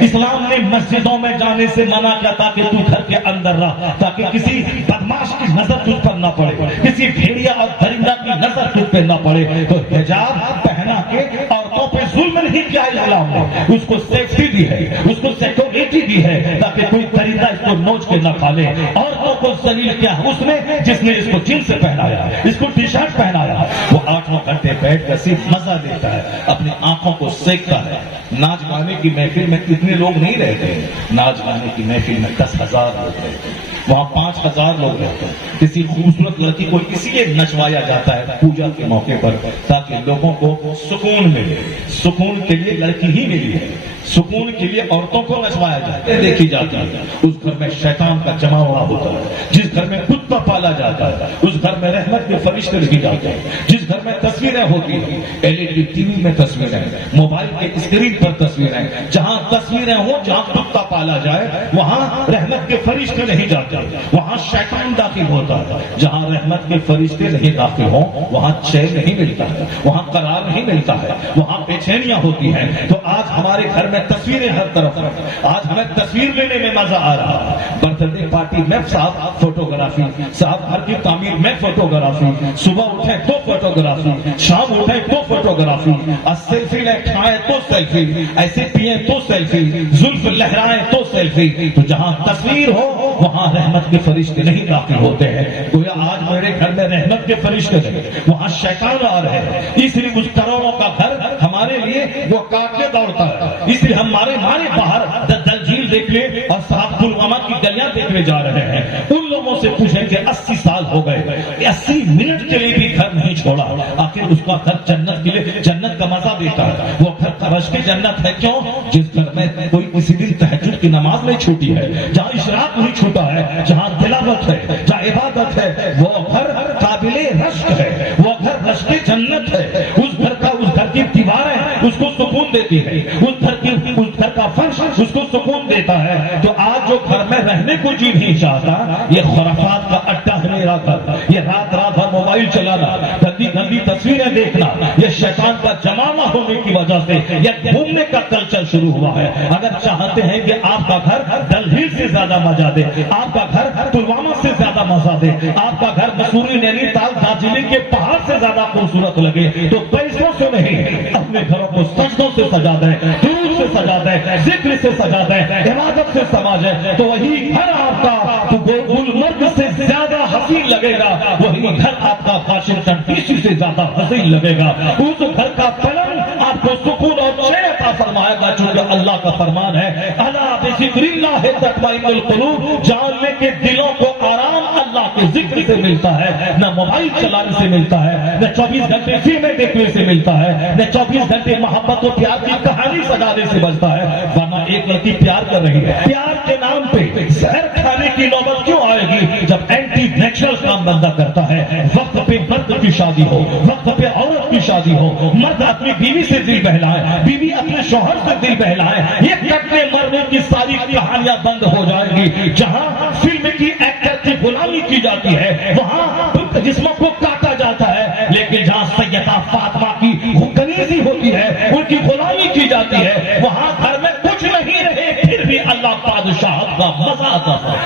اسلام نے مسجدوں میں جانے سے منع کیا تاکہ تو گھر کے اندر رہ، تاکہ کسی بدماش کی نظر تجھ پر نہ پڑے، کسی بھیڑیا اور درندہ کی نظر تجھ پہ نہ پڑے۔ تو حجاب پہنا کے عورتوں پہ ظلم نہیں کیا اسلام نے، اس کو سیفٹی دی ہے، اس کو سیکورٹی دی ہے تاکہ کوئی درندہ اس کو نوچ کے نہ کھا لے۔ عورتوں کو ذلیل کیا اس نے جس نے اس کو جنس سے پہنایا، اس کو ٹی شرٹ پہنایا، وہ 8 گھنٹے بیٹھ کر صرف مزہ لیتا ہے، اپنی آنکھوں کو سیکتا ہے۔ ناچ گانے کی محفل میں اتنے لوگ نہیں رہتے، ناچ گانے کی محفل میں 10,000 لوگ رہتے ہیں، وہاں 5,000 لوگ رہتے ہیں۔ کسی خوبصورت لڑکی کو اس لیے نچوایا جاتا ہے پوجا کے موقع پر تاکہ لوگوں کو سکون ملے۔ سکون کے لیے لڑکی ہی ملی ہے، سکون کے لیے عورتوں کو نچوایا جاتا ہے، دیکھی جاتی ہے۔ اس گھر میں شیطان کا جمع ہوا ہوتا ہے، جس گھر میں کتا پالا جاتا ہے اس گھر میں رحمت کے فرشتے رکھی جاتے ہیں، جس گھر میں تصویریں ہوتی ہیں، LED ٹی وی میں تصویریں، موبائل کے اسکرین پر تصویریں، جہاں تصویریں ہوں، جہاں کتا پالا جائے وہاں رحمت کے فرشتے نہیں جاتے، وہاں شیطان داخل ہوتا ہے۔ جہاں رحمت کے فرشتے نہیں داخل ہوں وہاں چین نہیں ملتا ہے، وہاں قرار نہیں ملتا ہے، وہاں بے چینیاں ہوتی ہیں۔ تو آج ہمارے گھر میں تصویریں ہر طرف ہیں، آج ہمیں تصویر لینے میں مزہ آ رہا ہے۔ برتھ ڈے پارٹی میں صاحب فوٹوگرافی، صاحب گھر کی تعمیر میں فوٹوگرافی، صبح اٹھے تو فوٹوگرافی، شام اٹھے تو فوٹوگرافی، سیلفی لے کھائے تو سیلفی، ایسے پیے تو سیلفی، زلف لہرائے تو سیلفی۔ تو جہاں تصویر ہو وہاں رحمت کے فرشتے نہیں داخل ہوتے ہیں۔ گویا آج میرے گھر میں رحمت کے فرشتے نہیں، وہاں شیطان آ رہے ہیں، اس لیے اس کروڑوں کا گھر ہمارے لیے وہ کاٹ کے دوڑتا ہے۔ اس لیے ہمارے باہر دل جھیل دیکھ لے اور صاحب پلوامہ کی گلیاں دیکھنے جا رہے ہیں، ان لوگوں سے پوچھیں کہ 80 سال ہو گئے، 80 منٹ کے لیے بھی گھر نہیں چھوڑا، آخر اس کا گھر جنت کے لیے جنت کا مزہ دیتا ہے۔ وہ گھر کا رشک جنت ہے، کیوں؟ جس گھر میں کوئی کسی دن تہجد کی نماز نہیں چھوٹی ہے، جہاں اشراق نہیں چھوٹا ہے، جہاں تلاوت ہے، جہاں عبادت ہے، وہ گھر قابل رشک ہے، وہ گھر رشک جنت ہے۔ اس گھر کی دیواریں اس کو سکون دیتی ہے، اس گھر کا فرش اس کو سکون دیتا ہے۔ تو آج جو گھر میں رہنے کو جی نہیں چاہتا، یہ خرافات کا اڈا ہے میرا گھر، یہ رات بھر موبائل چلانا، گندی تصویریں دیکھنا، یہ شیطان کا جمع ہونے کی وجہ سے یہ گھومنے کا کلچر شروع ہوا ہے۔ اگر چاہتے ہیں کہ آپ کا گھر ڈل جھیل سے زیادہ مزہ دے، آپ کا گھر پلوامہ سے زیادہ مزہ دے، آپ کا گھر مسوری، نینی تال، دارجلنگ کے پہاڑ سے زیادہ خوبصورت لگے، تو پیسوں سے نہیں، اپنے گھروں کو سجدوں سے سجا دیں، درود سے سجا دیں، ذکر سے سجا دیں، عبادت سے سماجیں، تو وہی گھر آپ کا گلمرگ سے زیادہ حسین لگے گا، وہی گھر آپ کا واشنگٹن ڈی سی سے زیادہ حسین لگے گا۔ اس گھر کا پلنگ آپ کو سکون اور چین عطا فرمائے گا، چونکہ اللہ کا فرمان ہے الا بذکر اللہ تطمئن القلوب، جاننے کے دلوں کو آرام اللہ کے ذکر سے ملتا ہے، نہ موبائل چلانے سے ملتا ہے، نہ 24 گھنٹے فلمیں دیکھنے سے ملتا ہے، نہ 24 گھنٹے محبت و پیار کی کہانی سجانے سے بچتا ہے۔ ورنہ ایک لڑکی پیار کر رہی ہے، پیار کے نام پہ زہر کھانے کی نوبت کیوں آئے گی؟ جب اینٹی نیچرل کام بندہ کرتا ہے، وقت پہ مرد کی شادی ہو، وقت پہ عورت کی شادی ہو، مرد اپنی بیوی سے دل بہلائے، بیوی اپنے شوہر سے دل بہلائے، یہ کٹنے مرنے کی ساری کہانیاں بند ہو جائیں گی۔ جہاں فلم کی ایکٹر کی غلامی کی جاتی ہے وہاں جسموں کو کاٹا جاتا ہے، لیکن جہاں سیدہ فاطمہ کی کنیزی ہوتی ہے، ان کی غلامی کی جاتی ہے، وہاں گھر میں کچھ نہیں رہے پھر بھی اللہ بادشاہت کا مزہ آتا ہے۔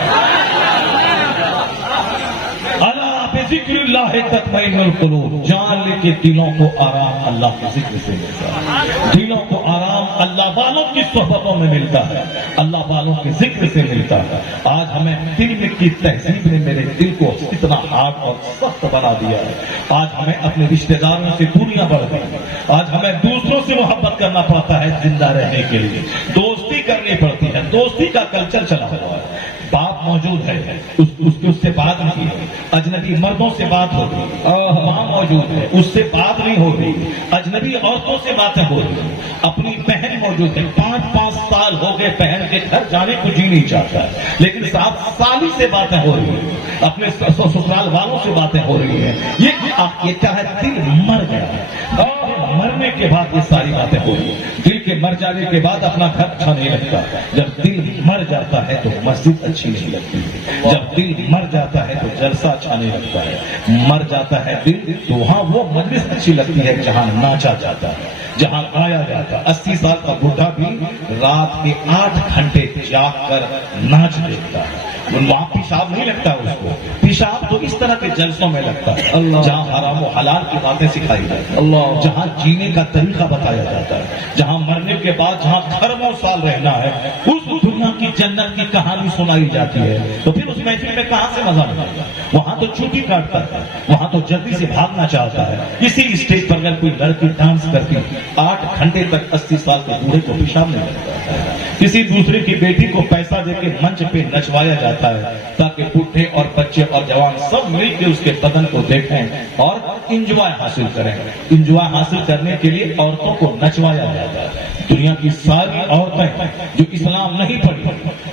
ذکر اللہ تطمئن القلوب، جان لے کے دلوں کو آرام اللہ کے ذکر سے ملتا ہے، دلوں کو آرام اللہ والوں کی صحبتوں میں ملتا ہے، اللہ والوں کے ذکر سے ملتا ہے۔ آج ہمیں دل کی تہذیب نے میرے دل کو اتنا ہارڈ اور سخت بنا دیا ہے، آج ہمیں اپنے رشتہ داروں سے دوریاں بڑھ گئی، آج ہمیں دوسروں سے محبت کرنا پڑتا ہے زندہ رہنے کے لیے، دوستی کرنی پڑتی ہے، دوستی کا کلچر چلا ہوا ہے۔ باپ موجود ہے، اس سے بات نہیں ہے، اجنبی مردوں سے بات ہو رہی، ماں موجود ہے اس سے بات نہیں ہو رہی، اجنبی عورتوں سے باتیں ہو رہی، اپنی بہن موجود ہے، 5 سال ہو گئے بہن کے گھر جانے کو جی نہیں چاہتا، لیکن 7 سالی سے باتیں ہو رہی ہیں، اپنے سسرال والوں سے باتیں ہو رہی ہیں۔ یہ کیا ہے؟ دل مر گیا، مرنے کے بعد یہ ساری باتیں ہو رہی ہیں۔ دل کے مر جانے کے بعد اپنا گھر اچھا نہیں لگتا، جب دل مر جاتا ہے تو مسجد اچھی نہیں لگتی، جب دل مر جاتا ہے تو جلسہ اچھا نہیں لگتا ہے، مر جاتا ہے دل تو وہاں وہ مجلس اچھی لگتی ہے جہاں ناچا جاتا ہے، جہاں آیا جاتا 80 سال کا بوڑھا بھی رات کے 8 گھنٹے جاگ کر ناچ دیکھتا ہے. وہاں پیشاب نہیں لگتا اس کو، پیشاب تو اس طرح کے جلسوں میں لگتا ہے جہاں حرام و حلال کی باتیں سکھائی جاتی ہیں، جہاں جینے کا طریقہ بتایا جاتا ہے، جہاں مرنے کے بعد جہاں خربوں سال رہنا ہے اس دنیا کی جنت کی کہانی سنائی جاتی ہے. تو پھر اس محفل میں کہاں سے مزہ ملے گا؟ وہاں تو چھٹی کاٹتا ہے، وہاں تو جلدی سے بھاگنا چاہتا ہے. اسی اسٹیج پر اگر کوئی لڑکی ڈانس کرتی 8 گھنٹے تک 80 سال کے بوڑھے کو پیشاب نہیں لگتا. کسی دوسرے کی بیٹی کو پیسہ دے کے منچ پہ نچوایا جاتا ہے تاکہ بوڑھے اور بچے اور جوان سب مل کے اس کے بدن کو دیکھیں اور انجوائے حاصل کریں. انجوائے حاصل کرنے کے لیے عورتوں کو نچوایا جاتا ہے. دنیا کی ساری عورتیں جو اسلام نہیں پڑھی،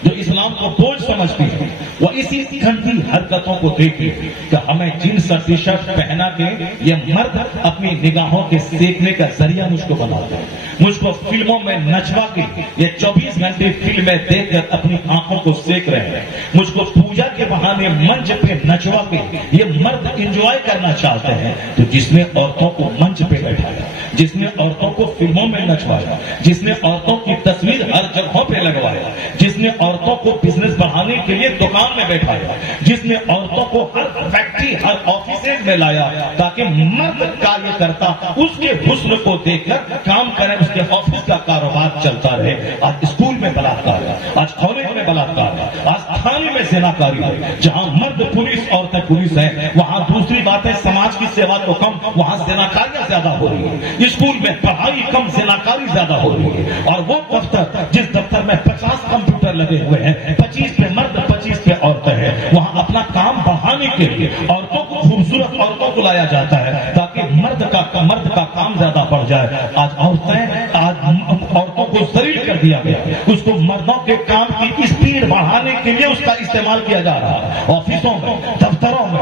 جو اسلام کو بوجھ سمجھتی ہیں، وہ اسی گندی حرکتوں کو دیکھ کہ ہمیں جینس اور ٹی شرٹ پہنا کے یہ مرد اپنی نگاہوں کے سیکھنے کا ذریعہ مجھ کو بناتے ہیں. مجھ کو فلموں میں نچوا کے یہ 24 گھنٹے فلمیں دیکھ کر اپنی آنکھوں کو سیک رہے ہیں. مجھ کو پوجا کے بہانے منچ پہ نچوا کے یہ مرد انجوائے کرنا چاہتے ہیں. تو جس نے عورتوں کو منچ پہ بیٹھایا، جس نے عورتوں کو فلموں میں نچوایا، جس نے عورتوں کی تصویر ہر جگہوں پہ لگوایا، جس نے عورتوں کو بزنس بڑھانے کے لیے دکان میں بیٹھایا، جس نے عورتوں کو ہر فیکٹری ہر آفیسز میں لایا تاکہ مرد کاریہ کرتا اس کے حسن کو دیکھ کر کام کرے، اس کے آفس کا کاروبار چلتا رہے. آج اسکول میں بلاತ್ಕಾರ ہے، آج کالج میں بلاತ್ಕಾರ ہے، آج تھانے میں زناکاری ہے. جہاں مرد پولیس عورتیں پولیس ہے وہاں دوسری بات ہے سماج کی سیوا تو کم، وہاں زناکاریاں زیادہ ہو رہی ہے. اسکول میں پڑھائی کم، زناکاری زیادہ ہو رہی ہے. اور وہ دفتر جس دفتر میں 50 کمپیوٹر لگے ہوئے ہیں، 25 پہ مرد 25 پہ عورتیں ہیں، وہاں اپنا کام بڑھانے کے لیے عورتوں کو خوبصورت عورتوں کو لایا جاتا ہے تاکہ مرد کا کام زیادہ بڑھ جائے. آج عورتوں کو ذلیل کر دیا گیا، اس کو مردوں کے کام کی اسپیڈ بڑھانے کے لیے اس کا استعمال کیا جا رہا ہے. آفسوں میں، دفتروں میں،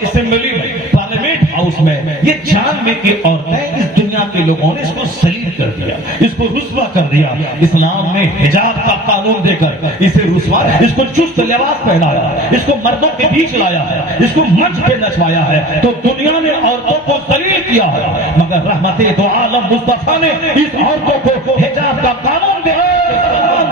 اسمبلی میں، پارلیمنٹ ہاؤس میں یہ جان میں کہ عورتیں اس دنیا کے لوگوں نے اس کو ذلیل کر دیا، اس کو رسوا کر دیا. اسلام نے حجاب کا قانون دے کر اسے رسوا، اس کو چست لباس پہنایا، اس کو مردوں کے بیچ لایا ہے، اس کو منچ پہ نچوایا ہے. تو دنیا نے عورتوں کو ذلیل کیا ہے، مگر رحمت دو عالم مصطفیٰ نے اس عورتوں کو حجاب کا قانون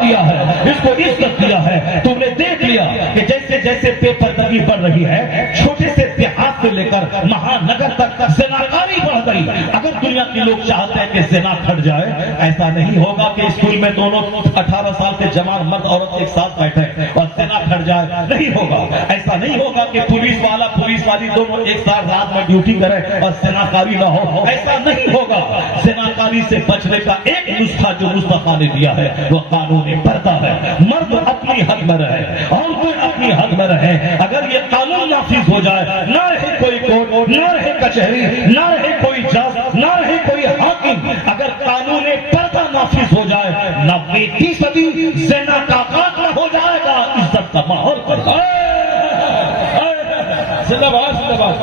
دیا ہے، اس کو عزت دیا ہے. تم نے دیکھ لیا کہ جیسے جیسے بے پردگی بڑھ رہی ہے، چھوٹے سے دیہات سے لے کر مہانگر تک زناکاری بڑھ گئی. اگر دنیا کے لوگ چاہتے ہیں کہ زنا کھٹ جائے، ایسا نہیں ہوگا کہ اسکول میں دونوں 18 سال کے جوان مرد عورت ایک ساتھ بیٹھے اور زنا کھٹ جائے. نہیں ہوگا. ایسا نہیں ہوگا کہ پولیس والا پولیس والی دونوں ایک ساتھ رات میں ڈیوٹی کرے اور زناکاری نہ ہو. ایسا نہیں ہوگا. زناکاری سے بچنے کا ایک نسخہ جو مصطفیٰ نے دیا ہے وہ قانونی پردہ ہے. مرد اپنی حد میں رہے، عورتیں اپنی حد میں رہے. اگر یہ قانون نافذ ہو جائے، نہ رہے کوئی کورٹ، نہ رہے کچہری، نہ رہے کوئی جج، نہ رہے کوئی حاکم. اگر قانون پردہ نافذ ہو جائے، 90% زنا کا خاتمہ ہو جائے گا، عزت کا ماحول پیدا.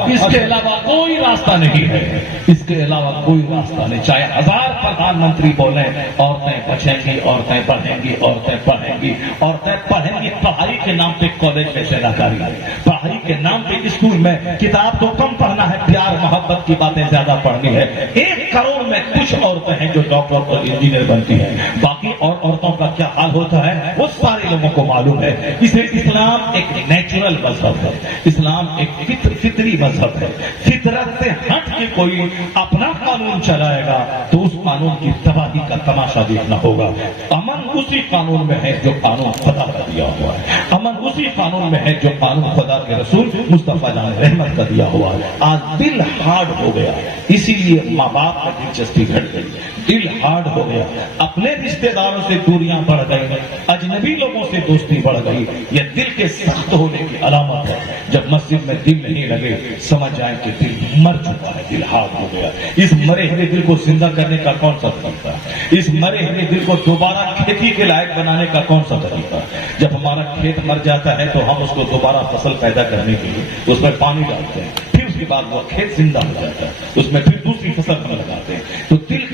اس کے علاوہ کوئی راستہ نہیں ہے، اس کے علاوہ کوئی راستہ نہیں. چاہے 1000 پردھان منتری بولیں، عورتیں بچیں گی، عورتیں پڑھیں گی، عورتیں پڑھیں گی، عورتیں پڑھیں گی. پڑھائی کے نام پہ کالج میں زناکاری، پڑھائی کے نام پہ اسکول میں کتاب تو کم پڑھنا ہے، پیار محبت کی باتیں زیادہ پڑھنی ہے. 1 کروڑ میں کچھ عورتیں ہیں جو ڈاکٹر اور انجینئر بنتی ہیں. باقی اور عورتوں کا کیا حال ہوتا ہے وہ سارے لوگوں کو معلوم ہے. اسے اسلام ایک نیچرل مذہب ہے، اسلام ایک فطری مذہب ہے. فطرت سے ہٹ کے کوئی اپنا قانون چلائے گا تو اس قانون کی تباہی کا تماشا دیکھنا ہوگا. امن اسی قانون میں ہے جو قانون خدا کا دیا ہوا ہے. امن اسی قانون میں ہے جو قانون خدا کے رسول مصطفیٰ جان رحمت کا دیا ہوا ہے. آج دل ہارڈ ہو گیا، اسی لیے ماں باپ کی دلچسپی گھٹ گئی. دل ہارڈ ہو گیا، اپنے رشتے داروں سے دوریاں بڑھ گئی، اجنبی لوگوں سے دوستی بڑھ گئی. یہ دل کے سخت ہونے کی علامت ہے. جب مسجد میں دل نہیں لگے سمجھ جائیں کہ دل مر چکا ہے، دل ہارڈ ہو گیا. اس مرے ہوئے دل کو زندہ کرنے کا کون سا طریقہ ہے؟ اس مرے ہوئے دل کو دوبارہ کھیتی کے لائق بنانے کا کون سا طریقہ ہے؟ جب ہمارا کھیت مر جاتا ہے تو ہم اس کو دوبارہ فصل پیدا کرنے کے لیے اس میں پانی ڈالتے ہیں، پھر اس کے بعد وہ کھیت زندہ ہو جاتا ہے، اس میں پھر دوسری فصل ہم لگاتے ہیں. تو دل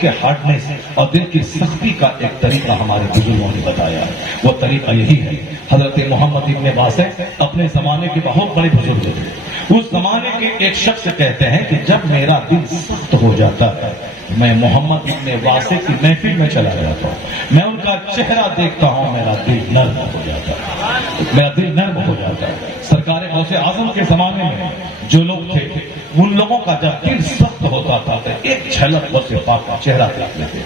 کے ہارڈنیس اور دل کی سختی کا ایک طریقہ ہمارے بزرگوں نے بتایا ہے. وہ طریقہ یہی ہے. حضرت محمد ابن واسع اپنے زمانے کے بہت بڑے بزرگ تھے. اس زمانے کے ایک شخص کہتے ہیں کہ جب میرا دل سخت ہو جاتا ہے میں محمد ابن واسع کی محفل میں چلا جاتا ہوں. میں ان کا چہرہ دیکھتا ہوں میرا دل نرم ہو جاتا ہے. میرا دل نرم ہو جاتا ہے. سرکار غوث اعظم کے زمانے میں جو لوگ تھے ان لوگوں کا جب دل سخت ہوتا تھا تو ایک جھلک غوث پاک کا چہرہ دیکھتے تھے.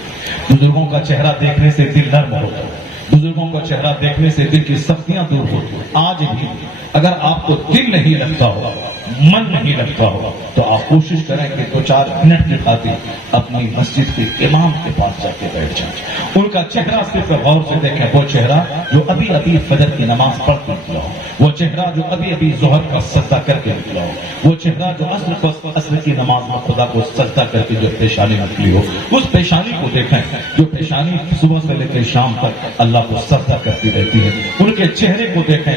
بزرگوں کا چہرہ دیکھنے سے دل نرم ہوتا ہے. بزرگوں کا چہرہ دیکھنے سے دل کی سختیاں دور ہوتی ہیں. آج بھی اگر آپ کو دل نہیں لگتا ہو من نہیں لگتا ہو تو آپ کوشش کریں کہ 2-4 منٹ کی خاطر اپنی مسجد کے امام کے پاس جا کے بیٹھ جائیں. ان کا چہرہ صرف غور سے دیکھیں. وہ چہرہ جو ابھی ابھی فجر کی نماز پڑھ کے نکلا ہو. وہ چہرہ جو ابھی ابھی ظہر کا سجدہ کر کے نکلا ہو. وہ چہرہ جو عصر کی نماز میں خدا کو سجدہ کر کے جو پیشانی نکلی ہو. اس پیشانی کو دیکھیں جو پیشانی صبح سے لے کے شام تک اللہ کو سجدہ کرتی رہتی ہے. ان کے چہرے کو دیکھیں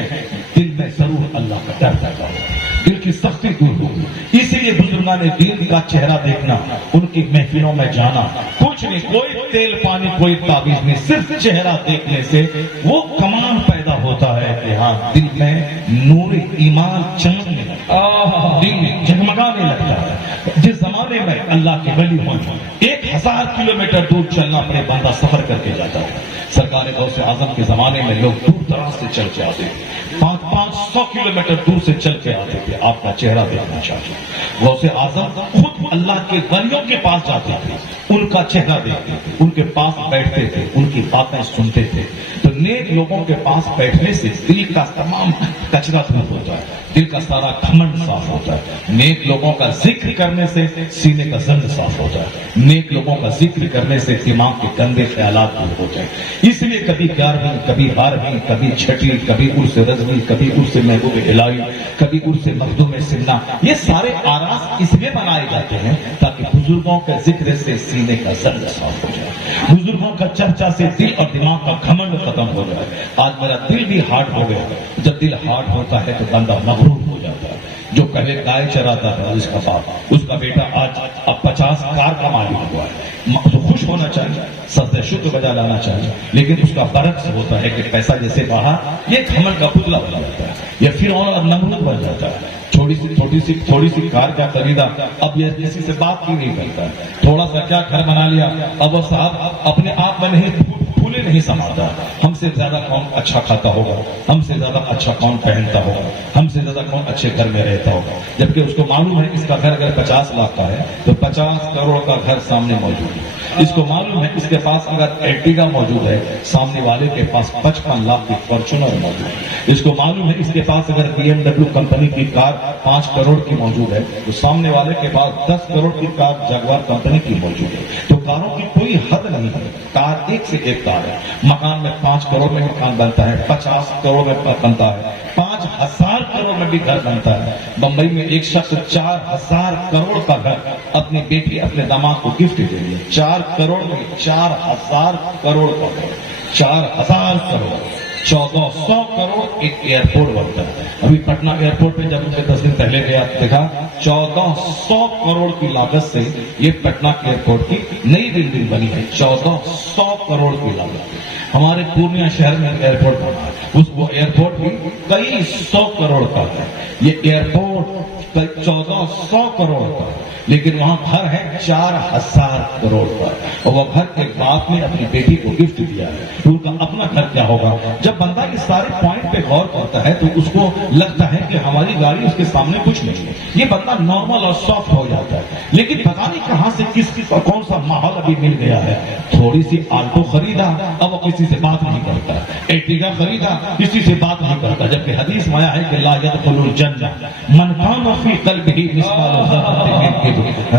دل میں ضرور اللہ کا ڈر پیدا ہو. دل کی سختی دور ہوگی. اسی لیے بزرگان دین کا چہرہ دیکھنا ان کی محفلوں میں جانا کچھ نہیں. کوئی تیل پانی کوئی تعویذ نہیں. صرف چہرہ دیکھنے سے وہ کمال پیدا ہوتا ہے کہ ہاں دل میں نور ایمان چمکنے لگتا ہے. دل جگمگانے لگتا ہے. جس زمانے میں اللہ کے ولی ہوں 1000 کلومیٹر دور چلنا پڑے بندہ سفر کر کے جاتا ہے. سرکار غوث اعظم کے زمانے میں لوگ دور دراز سے چل کے آتے تھے. 500 کلومیٹر دور سے چل کے آتے تھے آپ کا چہرہ دیکھنا چاہتے. غوث اعظم خود اللہ کے ولیوں کے پاس جاتے تھے. ان کا چہرہ دیکھتے تھے. ان کے پاس بیٹھتے تھے. ان کی باتیں سنتے تھے. تو نیک لوگوں کے پاس بیٹھنے سے دل کا تمام کچرا دور ہوتا ہے. دل کا سارا گھمنڈ صاف ہوتا ہے. نیک لوگوں کا ذکر کرنے سے سینے کا زنگ صاف ہوتا ہے. نیک لوگوں کا ذکر کرنے سے دماغ کے گندے خیالات دور ہوتے ہیں. اس لیے کبھی 11ویں کبھی 12ویں کبھی 6ٹھی کبھی عرس رضوی کبھی عرس محبوب الہی کبھی عرس مخدوم سنہ یہ سارے آراس اس لیے بنائے جاتے ہیں تاکہ بزرگوں کے ذکر سے سینے کا زنگ صاف ہو جائے. بزرگوں کا چرچا سے دل اور دماغ کا گھمنڈ ختم ہو جائے. آج میرا دل بھی ہارڈ ہو گیا. جب دل ہارڈ ہوتا ہے تو بندہ مغرور ہو جاتا ہے. جو پہلے گائے چراتا تھا اس کا باپ اس کا بیٹا آج اب 50 کار کا مالک ہوا ہے. تو خوش ہونا چاہیے سجدہ شکر بجا لانا چاہیے. لیکن اس کا برعکس ہوتا ہے کہ پیسہ جیسے بڑھا یہ گھمنڈ کا پتلا بن جاتا ہے. یہ پھر اور نمرود بن جاتا ہے. تھوڑی سی کار کیا خریدا اب یہ کسی سے بات کیوں نہیں کرتا. تھوڑا سا کیا گھر بنا لیا اب وہ صاحب اپنے آپ میں نہیں پھولے نہیں سماتا. ہم سے زیادہ کون اچھا کھاتا ہوگا. ہم سے زیادہ اچھا کون پہنتا ہوگا. ہم سے زیادہ کون اچھے گھر میں رہتا ہوگا. جبکہ اس کو معلوم ہے اس کا گھر اگر 50 لاکھ کا ہے تو 50 کروڑ کا گھر سامنے موجود ہے. اس کو معلوم ہے اس کے پاس اگر ایرٹیگا موجود ہے سامنے والے کے پاس 55 لاکھ کی فارچونر موجود ہے. اس کو معلوم ہے اس کے پاس اگر BMW کمپنی کی کار 5 کروڑ کی موجود ہے تو سامنے والے کے پاس 10 کروڑ کی کار جگوار کمپنی کی موجود ہے. تو کاروں کی کوئی حد نہیں ہے. کار ایک سے ایک کار ہے. مکان میں 5 کروڑ میں مکان بنتا ہے. 50 کروڑ میں بنتا ہے. 5000 کروڑ میں بھی گھر بنتا ہے. بمبئی میں ایک شخص 4000 کروڑ کا گھر اپنی بیٹی اپنے داماد کو گفٹ دے دیا. 4 کروڑ میں 4000 کروڑ کا گھر. 4000 کروڑ 1400 کروڑ ایک ایئرپورٹ بنتا ہے. ابھی پٹنہ ایئرپورٹ پہ جب مجھے 10 دن پہلے گیا دیکھا 1400 کروڑ کی لاگت سے یہ پٹنہ ایئرپورٹ کی نئی بلڈنگ بنی ہے. 1400 کروڑ کی لاگت. ہمارے پورنیہ شہر میں ایئرپورٹ بنا ہے. وہ ایئرپورٹ بھی کئی 100 کروڑ کا ہے. یہ ایئرپورٹ 1400 کروڑ کا ہے. لیکن وہاں گھر ہے 4000 کروڑ کا. اور وہ گھر ایک باپ نے اپنی بیٹی کو گفٹ دیا ہے. ان کا اپنا گھر کیا ہوگا. جب بندہ اس سارے پوائنٹ پہ غور کرتا ہے تو اس کو لگتا ہے کہ ہماری گاڑی اس کے سامنے کچھ نہیں ہے. یہ بندہ نارمل اور سافٹ ہو جاتا ہے. لیکن پتا نہیں کہاں سے کس کون سا ماحول ابھی مل گیا ہے. تھوڑی سی آلٹو خریدا اب وہ کسی سے بات نہیں کرتا. ایرٹیگا خریدا کسی سے بات نہیں کرتا. جبکہ حدیث میں آیا ہے کہ لا يدخل الجنہ من کان فی قلبہ مثقال ذرۃ من کبر.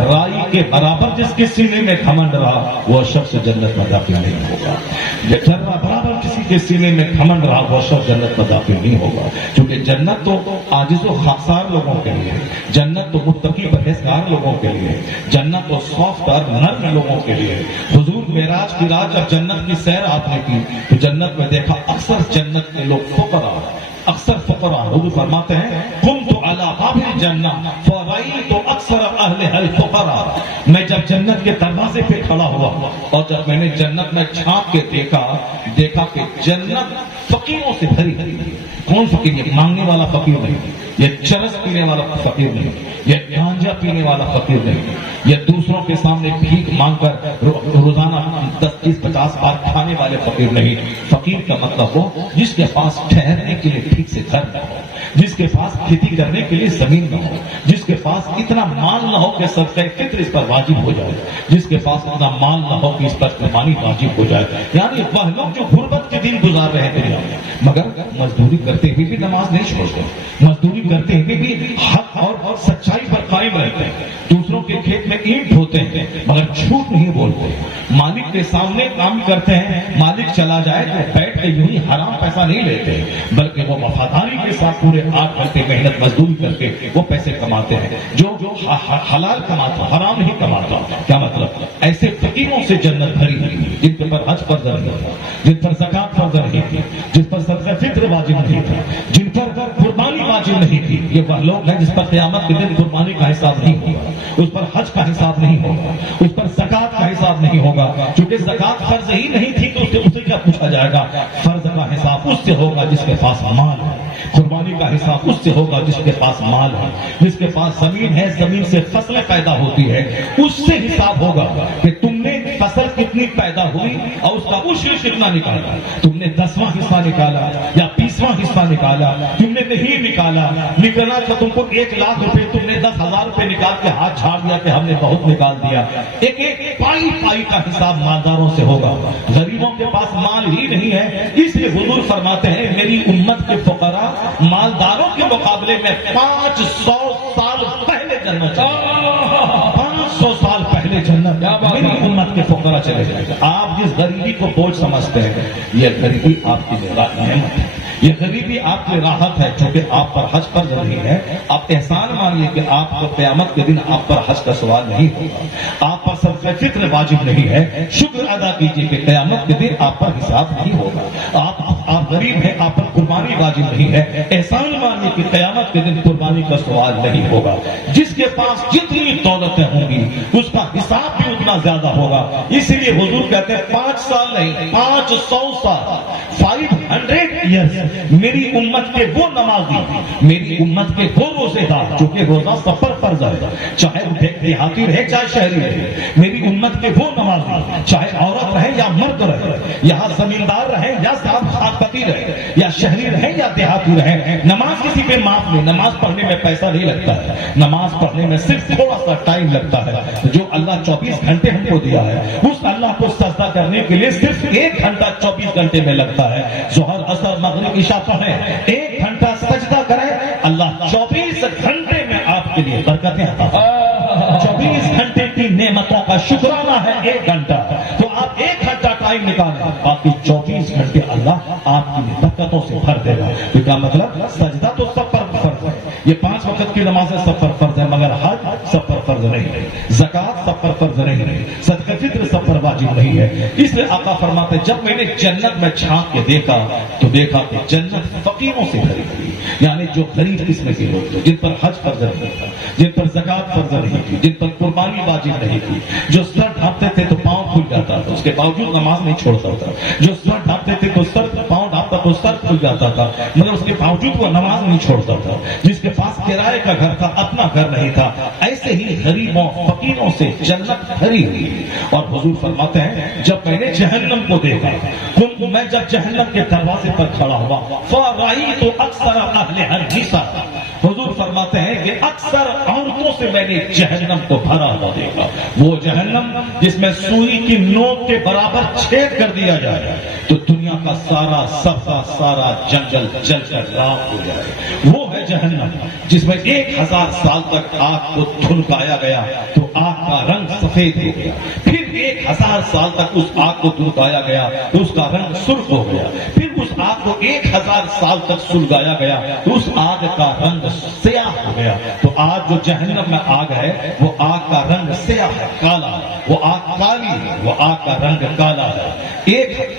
رائی کے برابر جس کے سینے میں گھمنڈ رہا وہ شخص جنت میں داخل نہیں ہوگا. ذرہ برابر کسی کے سینے میں گھمنڈ رہا وہ شخص جنت میں داخل نہیں ہوگا. کیونکہ جنت تو عاجز و خاکسار لوگوں کے لیے ہے. جنت تو متقی پرہیزگار لوگوں کے لیے. جنت تو سافٹ اور نرم لوگوں کے لیے. حضور معراج کی رات جب جنت کی سیر آپ نے کی تو جنت میں دیکھا اکثر جنت کے لوگ فقراء اکثر فقراء حضور فرماتے ہیں قمت علی باب الجنہ فرأیت اکثر اہلها الفقراء، میں جب جنت کے دروازے پہ کھڑا ہوا اور جب میں نے جنت میں جھانک کے دیکھا کہ جنت فقیروں سے بھری ہوئی ہے۔ کون فقیر؟ یہ مانگنے والا فقیر نہیں، یہ چرس پینے والا فقیر نہیں، یہ گانجا پینے والا فقیر نہیں، یہ دوسروں کے سامنے بھیک مانگ کر روزانہ 10-20-50 بار کھانے والے فقیر نہیں۔ فقیر کا مطلب ہو جس کے پاس ٹھہرنے کے لیے ٹھیک سے گھر نہ ہو، جس کے پاس کھیتی کرنے کے لیے زمین نہ ہو، جس کے پاس اتنا مال نہ ہو کہ صدقہ فطر اس پر واجب ہو جائے، جس کے پاس اتنا مال نہ ہو کہ اس پر قربانی واجب ہو جائے۔ یعنی وہ لوگ جو غربت کے دن گزار رہے ہیں دنیا میں، مگر مزدوری کرتے ہوئے بھی نماز نہیں چھوڑتے، مزدوری کرتے ہوئے بھی حق اور سچائی پر قائم رہتے ہیں، دوسروں کے کھیت میں اینٹ ڈھوتے ہیں مگر جھوٹ نہیں بولتے، مالک کے سامنے کام کرتے ہیں، مالک چلا جائے تو بیٹھ کے یوں ہی حرام پیسہ نہیں لیتے بلکہ وہ وفاداری کے ساتھ پورے 8 گھنٹے محنت مزدوری کر کے وہ پیسے کماتے ہیں، جو حلال کماتا حرام نہیں کماتا۔ کیا مطلب؟ ایسے فقیروں سے جنت بھری ہوئی جن پر حج فرض نہیں تھا، جن پر زکات فرض نہیں تھی، جن پر صدقہ فطر واجب نہیں تھا، جن پر قربانی واجب نہیں تھی۔ یہ وہ لوگ ہیں جس پر قیامت کے دن قربانی کا حساب نہیں ہوگا، اس پر حج کا حساب نہیں ہوگا، اس پر زکات کا حساب نہیں ہوگا، کیونکہ زکات فرض ہی نہیں تھی تو اسے کیا پوچھا جائے گا؟ فرض کا حساب اس سے ہوگا جس کے پاس مال ہے، قربانی کا حساب اس سے ہوگا جس کے پاس مال ہے، جس کے پاس زمین ہے، زمین سے فصلیں پیدا ہوتی ہے، اس سے حساب ہوگا کہ تم نے فصل کتنی پیدا ہوئی اور اس کا عشر کتنا نکالا، تم نے 10واں حصہ نکالا یا 20واں حصہ نکالا، تم نے نہیں نکالنا تھا تم کو 1 لاکھ روپے، تم نے 10,000 روپے نکال کے ہاتھ جھاڑ دیا کہ ہم نے بہت نکال دیا۔ ایک پائی کا حساب مالداروں سے ہوگا، غریبوں کے پاس مال ہی نہیں ہے، اس لیے حضور فرماتے ہیں میری امت کے فقراء مالداروں کے مقابلے میں 500 سال پہلے جنت چلے، 500 سال پہلے جنت میری امت کے فقراء چلے جائے۔ آپ جس غریبی کو بوجھ سمجھتے ہیں یہ غریبی آپ کی نعمت ہے، یہ غریبی آپ کی راحت ہے، چونکہ آپ پر حج فرض نہیں ہے۔ آپ احسان مانیے کہ آپ کو قیامت کے دن آپ پر حج کا سوال نہیں ہوگا، آپ پر صدقہ فطر واجب نہیں ہے، شکر ادا کیجیے کہ قیامت کے دن آپ پر حساب نہیں ہوگا۔ آپ غریب ہیں، آپ پر قربانی واجب نہیں ہے، احسان مانیے کہ قیامت کے دن قربانی کا سوال نہیں ہوگا۔ جس کے پاس جتنی دولتیں ہوں گی اس کا حساب بھی اتنا زیادہ ہوگا۔ اسی لیے حضور کہتے ہیں 5 سال نہیں 500 سال 500 ایئرس میری امت کے وہ نمازی، میری امت کے وہ روزے دار، جو کہ روزہ سب پر فرض ہے، چاہے دیہاتی رہے چاہے شہری رہے، میری امت کے وہ نمازی چاہے عورت رہے یا مرد رہے، یہاں زمیندار رہے یا صاحب خاکپتی رہے، یا شہری رہے یا دیہاتی رہے، نماز کسی پہ معاف نہیں۔ نماز پڑھنے میں پیسہ نہیں لگتا ہے، نماز پڑھنے میں صرف تھوڑا سا ٹائم لگتا ہے۔ جو اللہ 24 گھنٹے ہم کو دیا ہے اس اللہ کو سجدہ کرنے کے لیے صرف 1 گھنٹہ 24 گھنٹے میں لگتا ہے۔ ظہر عصر مغرب عشاء پڑھیں، 1 گھنٹہ سجدہ کریں، اللہ 24 گھنٹے میں آپ کے لیے برکتیں عطا فرمائے۔ 24 گھنٹے کی نعمتوں کا شکرانہ ہے 1 گھنٹہ، تو آپ 1 گھنٹہ ٹائم نکالیں، باقی 24 گھنٹے اللہ آپ کی برکتوں سے بھر دے گا۔ تو کیا مطلب؟ سجدہ تو سب پر فرض ہے، یہ 5 وقت کی نمازیں سب پر فرض ہے، مگر حج سب پر فرض نہیں ہے، زکات سب پر فرض نہیں ہے، صدقہ فطر سب پر واجب نہیں ہے۔ اس لیے آقا فرماتے جب میں نے جنت میں جھانک کے دیکھا تو دیکھا کہ جنت فقیروں سے بھری ہوئی، یعنی جو غریب قسم کے لوگ تھے، جن پر حج فرض نہیں تھا، جن پر زکات فرض نہیں تھی، جن پر قربانی واجب نہیں تھی، جو سر ڈھانپتے تھے تو پاؤں کھل جاتا تھا، اس کے باوجود نماز نہیں چھوڑتا تھا، جو سر ڈھانپتے تھے تو پاؤں ڈھانپتا تو سر کھل جاتا تھا مگر اس کے باوجود وہ نماز نہیں چھوڑتا تھا، جس کے پاس کرائے کا گھر تھا اپنا گھر نہیں تھا، ایسے ہی غریبوں فقیروں سے جنت بھری ہوئی۔ اور حضور فرماتے ہیں جب میں نے جہنم کو دیکھا، میں جب جہنم کے دروازے پر کھڑا ہوا فرأیت اکثر اہلها النساء، حضور فرماتے ہیں کہ اکثر عورتوں سے میں نے جہنم کو بھرا ہوا دیکھا، وہ جہنم جس میں سوئی کی نوک کے برابر چھید کر دیا جائے تو دنیا کا سارا صفحہ سارا جنگل جل کر راکھ ہو جائے، وہ ہے جہنم جس میں 1000 سال تک آگ کو دھنکایا گیا تو آگ کا رنگ سفید ہو گیا، پھر 1000 سال تک اس آگ کو دھنکایا گیا تو اس کا رنگ سرخ ہو گیا، پھر اس آگ کو 1000 سال تک سلگایا گیا تو اس آگ کا رنگ سیاہ ہو گیا۔ تو آج جو جہنم میں آگ ہے وہ آگ کا رنگ سیاہ ہے، کالا، وہ آگ کالی ہے، وہ آگ کا رنگ کالا ہے۔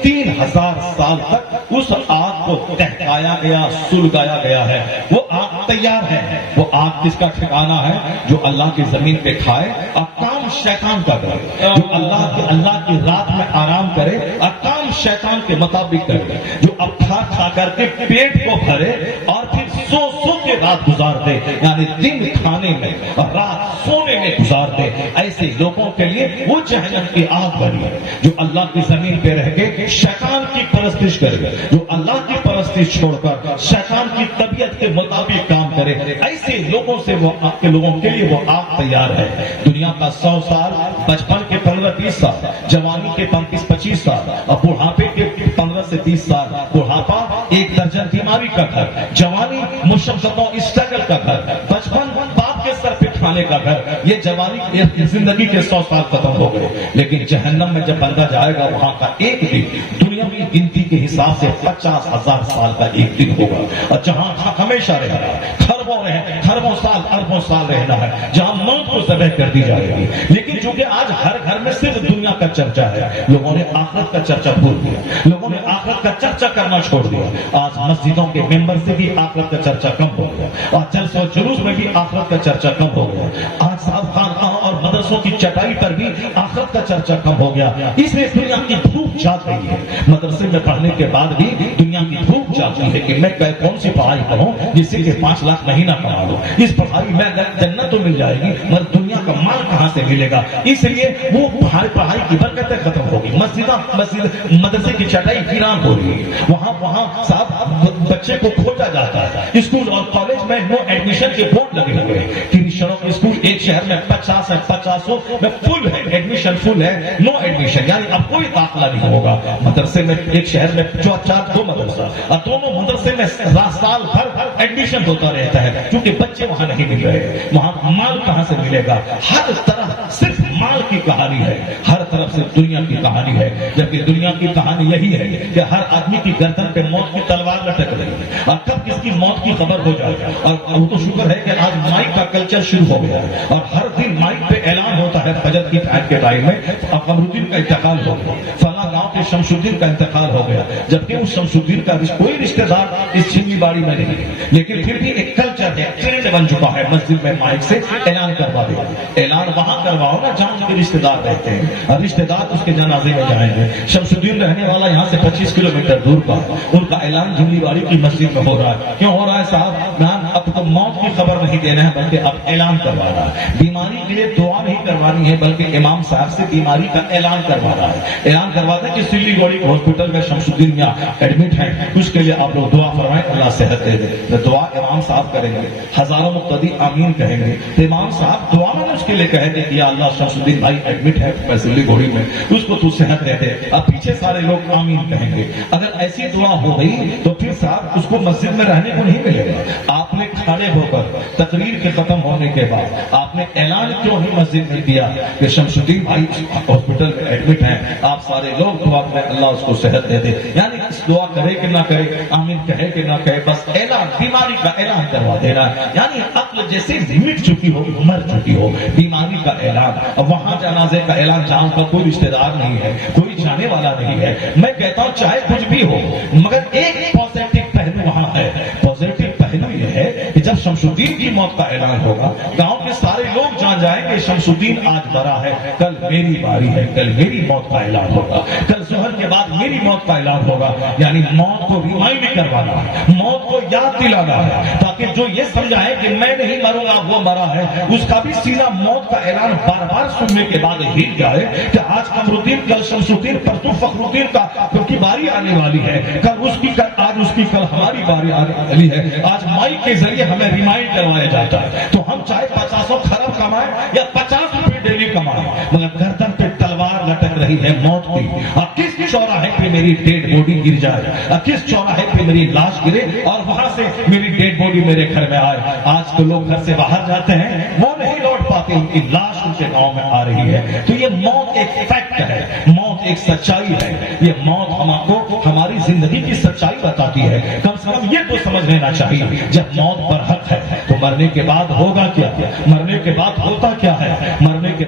3 3000 سال تک اس آگ کو دہکایا گیا، سلگایا گیا ہے. وہ آگ تیار ہے. وہ آگ کس کا ٹھکانہ ہے؟ جو اللہ کی زمین پہ کھائے اور کام شیطان کا کرے، جو اللہ کی رات میں آرام کرے اور کام شیطان کے مطابق کرے، جو اب کھا کر کے پیٹ کو بھرے اور پھر سو کے رات گزار دے، یعنی دن کھانے میں اور رات سونے میں گزار دے. ایسے لوگوں کے لیے وہ جہنم کی آگ بنی ہے. جو اللہ کی زمین پہ رہ کے شیطان کی پرستش کرے، جو اللہ کی پرستش چھوڑ کر شیطان کی طبیعت کے مطابق کام کرے، ایسے لوگوں سے وہ آپ کے لوگوں کے لیے وہ آگ تیار ہے. دنیا کا 100 سال، بچپن کے 15-20 سال، جوانی کے 35-25 سال اور بڑھاپے کے 15 سے 30 سال. بڑھاپا ایک درجن بیماری کا گھر، جوانی مشقتوں اسٹرگل کا گھر، بچپن باپ کے سر پہ کھانے کا گھر. یہ جوانی زندگی کے 100 سال ختم ہو گئے. لیکن جہنم میں جب بندہ جائے گا وہاں کا ایک دن دنیاوی گنتی کے حساب سے 50,000 سال کا ایک دن ہوگا. اور جہاں ہمیشہ رہنا ہے، خربوں سال اربوں سال رہنا ہے، جہاں موت کو ذبح کر دی جائے گی. لیکن چونکہ آج ہر گھر میں صرف دنیا کا چرچا ہے، لوگوں نے آخرت کا چرچا بھول دیا، لوگوں نے آخرت کا چرچا کرنا چھوڑ دیا. آج مسجدوں کے ممبر سے بھی آخرت کا چرچا کم ہو گیا اور جلسوں جلوس میں بھی آخرت کا چرچا کم ہو گیا. آج صاحب خانقاہوں اور مدرسوں کی چٹائی پر بھی آخرت کا چرچا کم ہو گیا. اس لیے دنیا کی دھوپ جاگ رہی ہے. مدرسے میں پڑھنے کے بعد بھی دنیا کی دھوپ جاتی ہے کہ میں کون سی پڑھائی کروں جس سے کہ 5 لاکھ مہینہ کما لوں. اس پڑھائی میں جنت تو مل جائے گی مگر دنیا کا مال کہاں سے ملے گا؟ اس لیے وہ پڑھائی کی برکتیں ختم ہوگی. مدرسے کی چٹائی ویران ہو رہی ہے. وہاں صاحب بچے کو کھوجا جاتا ہے. اسکول اور کالج میں نو ایڈمیشن کے بورڈ لگے ہوئے ہیں. اسکول ایک شہر میں 50 ہے، 500 میں فل ہے، ایڈمیشن فل ہے، نو ایڈمیشن یعنی اب کوئی داخلہ نہیں ہوگا. مدرسے میں ایک شہر میں 2 مدرسہ اور دونوں مدرسے میں سال بھر ایڈمیشن ہوتا رہتا ہے کیونکہ بچے وہاں نہیں مل رہے. وہاں مال کہاں سے ملے گا؟ ہر طرف صرف مال کی کہانی ہے، ہر طرف سے دنیا کی کہانی ہے. جبکہ دنیا کی کہانی یہی ہے کہ ہر آدمی کی گردن پہ موت کی تلوار لٹک رہی ہے اور کب کس کی موت کی خبر ہو جائے. اور وہ تو شکر ہے کہ آج مائک کا کلچر شروع ہو گیا ہے اور ہر دن مائک پہ اعلان ہوتا ہے فجر کی فائر کے ٹائم میں قمر الدین کا انتقال ہو گیا، فلاں گاؤں کے شمس الدین کا انتقال ہو گیا. جبکہ اس شمس الدین کا کوئی رشتہ دار اس چنگی باڑی میں نہیں ہے. لیکن پھر بھی ایک کلچر ہے، ٹرینڈ بن چکا ہے مسجد میں مائک سے اعلان کروا دے. اعلان وہاں کرواؤ نا جہاں ان کے رشتہ دار رہتے ہیں اور رشتہ دار اس کے جنازے میں جائیں گے. شمس الدین رہنے والا یہاں سے 25 کلومیٹر دور کا، ان کا اعلان جھنگلی باڑی کی مسجد میں ہو رہا ہے. کیوں ہو رہا ہے صاحب؟ اب تو موت کی خبر نہیں دینا ہے بلکہ اب اعلان کروا رہا ہے. بیماری کے لیے دعا نہیں کروانی ہے بلکہ امام صاحب سے بیماری کا اعلان کروا رہا ہے. اعلان کرواتا ہے کہ سلی گوڑی ہاسپٹل میں شمس الدین یہاں ایڈمٹ ہے، اس کے لیے آپ لوگ دعا فرمائیں اللہ صحت دے دے. دعا امام صاحب کریں گے، ہزاروں مقتدی آمین کہیں گے. تو امام صاحب دعا میں اس کے لیے کہیں گے یا اللہ شمس الدین بھائی ایڈمٹ ہے سلی گوڑی میں، اس کو تو صحت دے دے. اب پیچھے سارے لوگ آمین کہیں گے. اگر ایسی دعا ہو گئی تو پھر صاحب اس کو مسجد میں رہنے کو نہیں ملے گا. آپ نے کھڑے ہو کر تقریر کے ختم ہونے کے بعد آپ نے اعلان کیوں نہیں مسجد میں کیا کہ شمس الدین بھائی ہاسپٹل میں ایڈمٹ ہیں، آپ سارے لوگ دعا کریں اللہ اس کو صحت دے دے. یعنی اس دعا کرے کہ نہ کرے، آمین کہے کہ نہ کہے، بس اعلان، بیماری کا اعلان کروا دینا. یعنی عقل جیسے مٹ چکی ہو، مر چکی ہو، بیماری کا اعلان. اب وہاں جنازے کا اعلان جہاں کا کوئی رشتہ دار نہیں ہے، کوئی جانے والا نہیں ہے. میں کہتا ہوں چاہے کچھ بھی ہو مگر ایک پازیٹو پہلو وہاں ہے. پازیٹو پہلو یہ ہے کہ جب شمس الدین کی موت کا اعلان ہوگا گاؤں کے سارے لوگ جان جائیں گے شمس الدین آج مرا ہے، کل میری باری ہے، کل میری موت کا اعلان ہوگا، کل ظہر کے بعد میری موت کا اعلان ہوگا. یعنی موت کو ریمائنڈ کروانا ہے، موت کو یاد دلانا ہے تاکہ جو یہ سمجھائے کہ میں نہیں مروں گا وہ مرا ہے اس کا بھی سیدھا موت کا اعلان بار بار سننے کے بعد ہل جائے کہ آج قمر الدین کل شمس الدین پرتو فخر الدین کا کی باری آنے والی ہے، کل اس کی آج اس کی کل ہماری باری آنے والی ہے. آج مائک کے ذریعے ہمیں ریمائنڈ کروایا جاتا ہے. تو ہم چاہے 50 کھرب کمائیں یا 50 روپے ڈیلی کمائیں مگر گردن پہ تلوار لٹک رہی ہے موت کی. اور کس چوراہے پہ میری ڈیڈ باڈی گر جائے، اور کس چوراہے پہ میری لاش گرے اور وہاں سے میری ڈیڈ باڈی میرے گھر میں آئے. آج تو لوگ گھر سے باہر جاتے ہیں وہ نہیں لوٹ پاتے، ان کی لاش ان کے گاؤں میں آ رہی ہے. تو یہ موت ایک فیکٹ ہے، موت ایک سچائی ہے. یہ موت ہم کو ہماری زندگی کی سچائی بتاتی ہے. کم سے کم یہ تو سمجھ لینا چاہیے جب موت پر حق ہے تو مرنے کے بعد ہوگا کیا، مرنے کے بعد ہوتا کیا ہے.